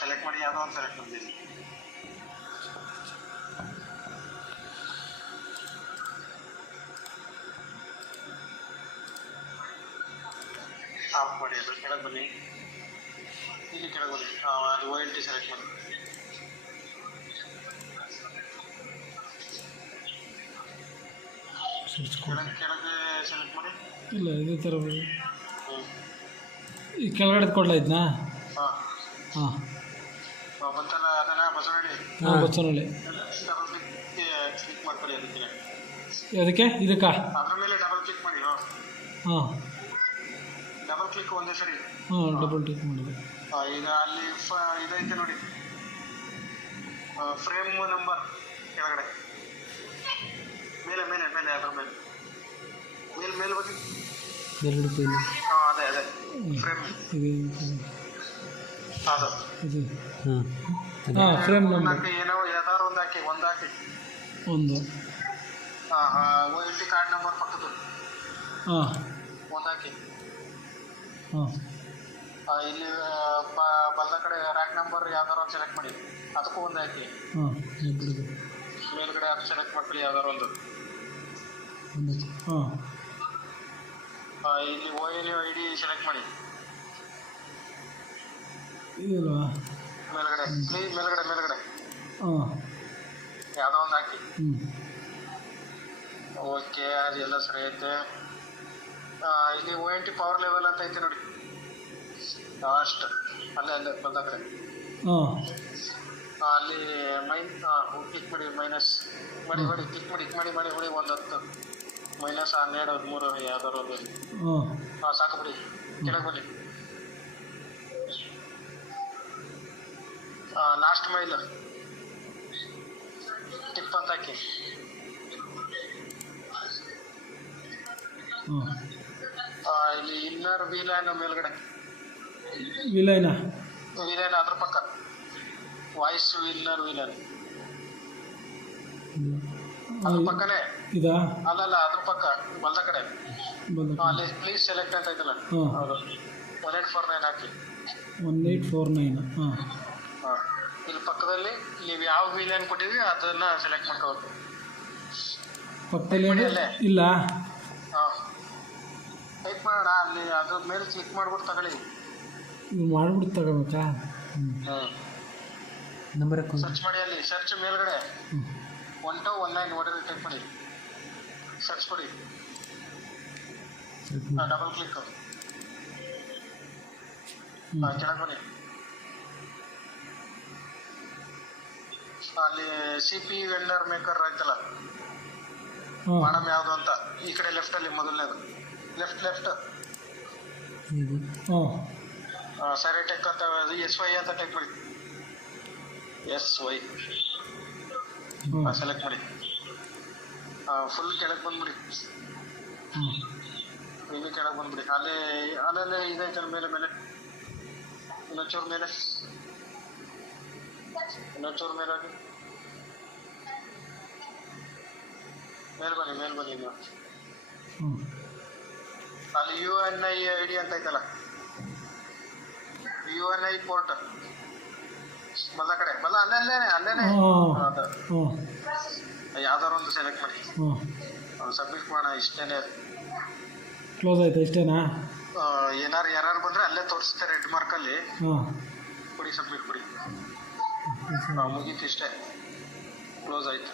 Select ಮಾಡಿ, ಯಾವುದೋ ಒಂದು ಸೆಲೆಕ್ಟ್ ಮಾಡ್ತೀನಿ. ಆಫ್ ಮಾಡಿ, ಅದು ಕೆಳಗೆ ಬನ್ನಿ, ಇಲ್ಲಿ ಕೆಳಗೆ ಬನ್ನಿ, ಅದು OLT ಸೆಲೆಕ್ಟ್ ಮಾಡಿ. ಕೆಳಗೆ ಸೆಲೆಕ್ಟ್ ಮಾಡಿ. ಇಲ್ಲ ಇದೇ ಥರ ಈ ಕೆಳಗಡೆ ಕೊಡ್ಲಾ ಇದನ್ನ? ಹಾಂ ಹಾಂ ಬಂತಲ್ಲ, ಅದನ್ನ ಬಸವನಹಳ್ಳಿ. ಹಾಂ ಬಚ್ಚನಹಳ್ಳಿ. ಡಬಲ್ ಕ್ಲಿಕ್ ಮಾಡ್ಕೊಳ್ಳಿ ಅದಕ್ಕೆ. ಅದಕ್ಕೆ ಇದಕ್ಕಾ? ಅದ್ರ ಮೇಲೆ ಡಬಲ್ ಕ್ಲಿಕ್ ಮಾಡಿ. ಹಾಂ ಡಬಲ್ ಕ್ಲಿಕ್ ಒಂದೇ ಸರಿ. ಹಾಂ ಡಬಲ್ ಕ್ಲಿಕ್ ಮಾಡಿದೆ. ಈಗ ಅಲ್ಲಿ ಇದೈತೆ ನೋಡಿ, ಫ್ರೇಮ್ ನಂಬರ್ ಕೆಳಗಡೆ ಮೇಲೆ ಮೇಲೆ ಮೇಲೆ ಅದ್ರ ಮೇಲೆ ಮೇಲೆ ಬನ್ನಿ. ಎರಡು ಪೇಜ್. ಹಾಂ ಅದೇ ಅದೇ ಫ್ರೇಮ್ ಇದು ಅದು. ಇದು ಹಾಂ ಫ್ರೇಮ್ ನಂಬರ್ ಏನೋ ಯಾವ್ದಾದ್ರು ಒಂದು ಹಾಕಿ, ಒಂದು. ಹಾಂ OLT ಕಾರ್ಡ್ ನಂಬರ್ ಪಕ್ಕದ್ದು ಹಾಂ ಒಂದು ಹಾಕಿ. ಹಾಂ ಇಲ್ಲಿ ಬಲ್ಲ ಕಡೆ ರ್ಯಾಕ್ ನಂಬರ್ ಯಾವ್ದಾರು ಒಂದು ಸೆಲೆಕ್ಟ್ ಮಾಡಿ, ಅದಕ್ಕೂ ಒಂದು ಹಾಕಿ. ಹಾಂ ಮೇಲ್ಗಡೆ ಅದು ಸೆಲೆಕ್ಟ್ ಮಾಡ್ಕೊಳ್ಳಿ, ಯಾವ್ದಾರು ಒಂದು. ಹಾಂ ಇಲ್ಲಿ OLD ಸೆಲೆಕ್ಟ್ ಮಾಡಿ. ಇದಲ್ವಾ? ಮೇಲ್ಗಡೆ ಮೇಲ್ಗಡೆ ಹಾಂ ಯಾವುದೋ ಒಂದು ಹಾಕಿ. ಹ್ಞೂ ಓಕೆ, ಅದೆಲ್ಲ ಸರಿ ಐತೆ. ಇಲ್ಲಿ OLT ಪವರ್ ಲೆವೆಲ್ ಅಂತ ಐತೆ ನೋಡಿ, ಅಷ್ಟು ಅಲ್ಲೇ ಬಂದ ಕಡೆ. ಹಾಂ ಅಲ್ಲಿ ಕ್ಲಿಕ್ ಮಾಡಿ, ಮೈನಸ್ ಮಾಡಿ ಕ್ಲಿಕ್ ಮಾಡಿ ಒಂದು 10 -12 13 ಯಾವ್ದಾರು ಒಂದು. ಹಾಂ ಸಾಕು ಬಿಡಿ, ಕೆಳಗೆ ಬನ್ನಿ. ಲಾಸ್ಟ್ ಮೈಲ್ ಟಿಪ್ ಅಂತ ಹಾಕಿ. ಇಲ್ಲಿ ಇನ್ನರ್ ವಿಲೈನ್ ಮೇಲ್ಗಡೆ ವಿಲೈನ ಅದ್ರ ಪಕ್ಕ ವಾಯ್ಸ್ ಇನ್ನರ್ ವಿಲೈನ್ ಅದ್ರ ಪಕ್ಕನೇ ಇದಾ? ಅಲ್ಲಲ್ಲ, ಅದ್ರ ಪಕ್ಕ ಬಲ್ದ ಕಡೆ ಅಲ್ಲಿ ಪ್ಲೀಸ್ ಸೆಲೆಕ್ಟ್ ಅಂತ ಐತಲ್ಲ, ಹೌದು. 1849 ಹಾಕಿ. 1849. ಹಾಂ ಇಲ್ಲಿ ಪಕ್ಕದಲ್ಲಿ ನೀವು ಯಾವ ವಿಲೈನ್ ಕೊಟ್ಟಿದ್ವಿ ಅದನ್ನ ಸೆಲೆಕ್ಟ್ ಮಾಡ್ಕೋಬೇಕು. ಪಕ್ಕದಲ್ಲಿ ಇಲ್ಲ? ಹಾಂ ಟೈಪ್ ಮಾಡೋಣ, ಅಲ್ಲಿ ಅದ್ರ ಮೇಲೆ ಕ್ಲಿಕ್ ಮಾಡ್ಬಿಟ್ಟು ತಗೊಳ್ಳಿ. ಮಾಡ್ಬಿಟ್ಟು ತಗೋಬೇಕಾ? ನಂಬರ್ ಸರ್ಚ್ ಮಾಡಿ, ಅಲ್ಲಿ ಸರ್ಚ್ ಮೇಲ್ಗಡೆ 1219 ಹೊಡೆದು ಟೈಪ್ ಮಾಡಿ, ಸರ್ಚ್ ಕೊಡಿ. ಡಬಲ್ ಕ್ಲಿಕ್, ಕೆಳಗೆ ಬನ್ನಿ. ಅಲ್ಲಿ CP ವೆಂಡರ್ ಮೇಕರ್ ಆಯ್ತಲ್ಲ, ಮಾಡಮ್ ಯಾವುದು ಅಂತ. ಈ ಕಡೆ ಲೆಫ್ಟ್ ಅಲ್ಲಿ ಮೊದಲನೇದು, ಲೆಫ್ಟ್ ಸೈರೆಟೆಕ್ ಅಂತ SY ಅಂತ ಟೈಪ್ ಮಾಡಿ. SY ಸೆಲೆಕ್ಟ್ ಮಾಡಿ. ಫುಲ್ ಕೆಳಗೆ ಬಂದ್ಬಿಡಿ, ಇನ್ನು ಕೆಳಗೆ ಬಂದ್ಬಿಡಿ. ಅಲ್ಲೇ ಇದೈತಲ್ಲ ಮೇಲೆ ಇನ್ನೊಂಚೂರು ಮೇಲೆ ಹೋಗಿ ಮೇಲ್ ಬನ್ನಿ ನೀವು. ಅಲ್ಲಿ UNI ID ಅಂತ ಐತಲ್ಲ, UNI ಪೋರ್ಟ್ ಬಲ್ಲ ಕಡೆ ಅಲ್ಲೇನೆ ಯಾವ್ದಾರು ಒಂದು ಸೆಲೆಕ್ಟ್ ಮಾಡಿ, ಸಬ್ಮಿಟ್ ಮಾಡೋಣ. ಇಷ್ಟೇನೆ, ಕ್ಲೋಸ್ ಆಯ್ತು. ಇಷ್ಟೇನಾ? ಏನಾರು ಬಂದ್ರೆ ಅಲ್ಲೇ ತೋರಿಸುತ್ತೆ ರೆಡ್ ಮಾರ್ಕಲ್ಲಿ. ಕೊಡಿ, ಸಬ್ಮಿಟ್ ಕೊಡಿ. ಮುಗೀತು, ಇಷ್ಟೇ. ಕ್ಲೋಸ್ ಆಯ್ತು.